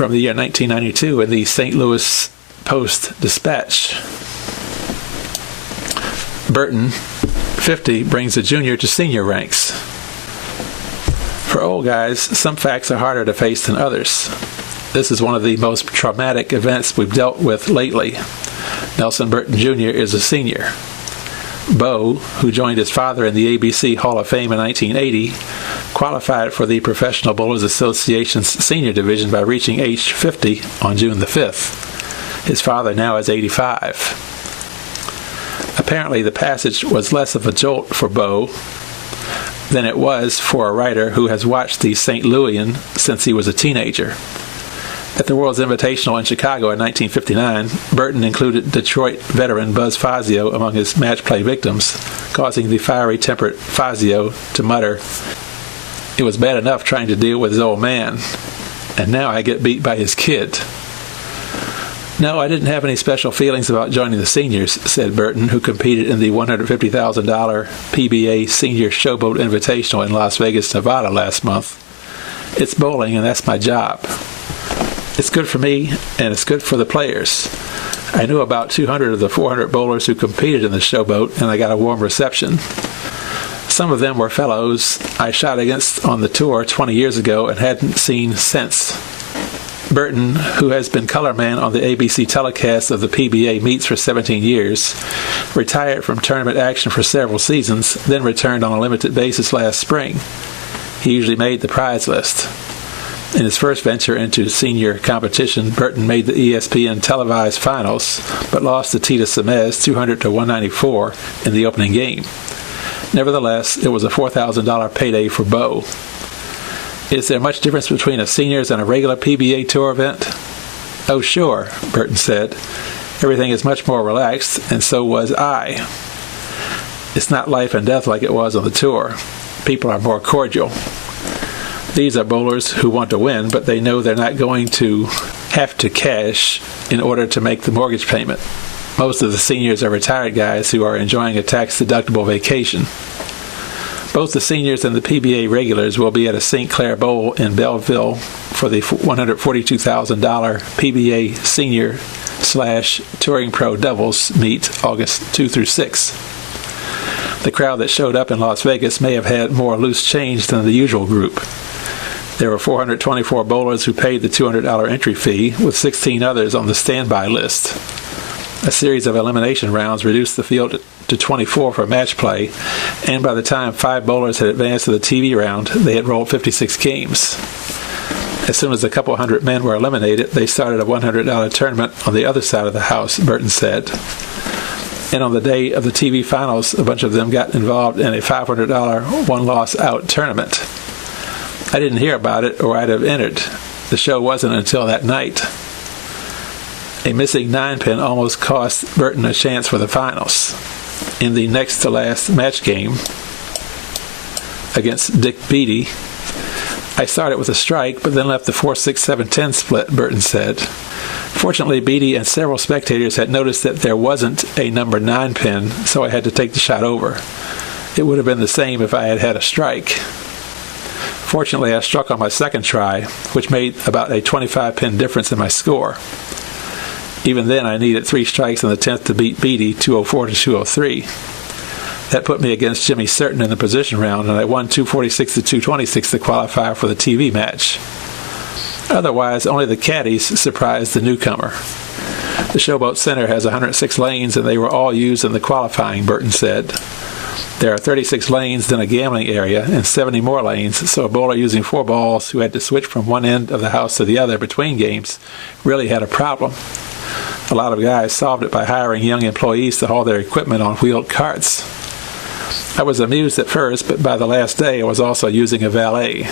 from the year 1992 in the St. Louis Post-Dispatch. Burton, 50, brings the junior to senior ranks. For old guys, some facts are harder to face than others. This is one of the most traumatic events we've dealt with lately. Nelson Burton Jr. is a senior. Bo, who joined his father in the ABC Hall of Fame in 1980, qualified for the Professional Bowlers Association's senior division by reaching age 50 on June the 5th. His father now is 85. Apparently, the passage was less of a jolt for Bo than it was for a writer who has watched the St. Louian since he was a teenager. At the World's Invitational in Chicago in 1959, Burton included Detroit veteran Buzz Fazio among his match play victims, causing the fiery-tempered Fazio to mutter, "It was bad enough trying to deal with his old man, and now I get beat by his kid." "No, I didn't have any special feelings about joining the seniors," said Burton, who competed in the $150,000 PBA Senior Showboat Invitational in Las Vegas, Nevada last month. "It's bowling, and that's my job. It's good for me, and it's good for the players. I knew about 200 of the 400 bowlers who competed in the showboat, and I got a warm reception. Some of them were fellows I shot against on the tour 20 years ago and hadn't seen since." Burton, who has been colorman on the ABC telecast of the PBA meets for 17 years, retired from tournament action for several seasons, then returned on a limited basis last spring. He usually made the prize list. In his first venture into senior competition, Burton made the ESPN televised finals, but lost to Tita Semez 200 to 194 in the opening game. Nevertheless, it was a $4,000 payday for Bo. "Is there much difference between a seniors and a regular PBA tour event?" "Oh, sure," Burton said. "Everything is much more relaxed, and so was I. It's not life and death like it was on the tour. People are more cordial. These are bowlers who want to win, but they know they're not going to have to cash in order to make the mortgage payment. Most of the seniors are retired guys who are enjoying a tax-deductible vacation." Both the seniors and the PBA regulars will be at a St. Clair Bowl in Belleville for the $142,000 PBA Senior/Touring Pro Doubles meet August 2 through 6. The crowd that showed up in Las Vegas may have had more loose change than the usual group. There were 424 bowlers who paid the $200 entry fee, with 16 others on the standby list. A series of elimination rounds reduced the field to 24 for match play, and by the time 5 bowlers had advanced to the TV round, they had rolled 56 games. As soon as a couple hundred men were eliminated, they started a $100 tournament on the other side of the house, Burton said. And on the day of the TV finals, a bunch of them got involved in a $500 one-loss-out tournament. I didn't hear about it, or I'd have entered. The show wasn't until that night. A missing 9-pin almost cost Burton a chance for the finals. In the next-to-last match game against Dick Beattie, I started with a strike, but then left the 4-6-7-10 split, Burton said. Fortunately, Beattie and several spectators had noticed that there wasn't a number 9 pin, so I had to take the shot over. It would have been the same if I had had a strike. Fortunately, I struck on my second try, which made about a 25-pin difference in my score. Even then, I needed 3 strikes in the 10th to beat Beattie 204 to 203. That put me against Jimmy Certain in the position round, and I won 246 to 226 to qualify for the TV match. Otherwise, only the caddies surprised the newcomer. The Showboat Center has 106 lanes, and they were all used in the qualifying, Burton said. There are 36 lanes in a gambling area and 70 more lanes, so a bowler using 4 balls who had to switch from one end of the house to the other between games really had a problem. A lot of guys solved it by hiring young employees to haul their equipment on wheeled carts. I was amused at first, but by the last day I was also using a valet.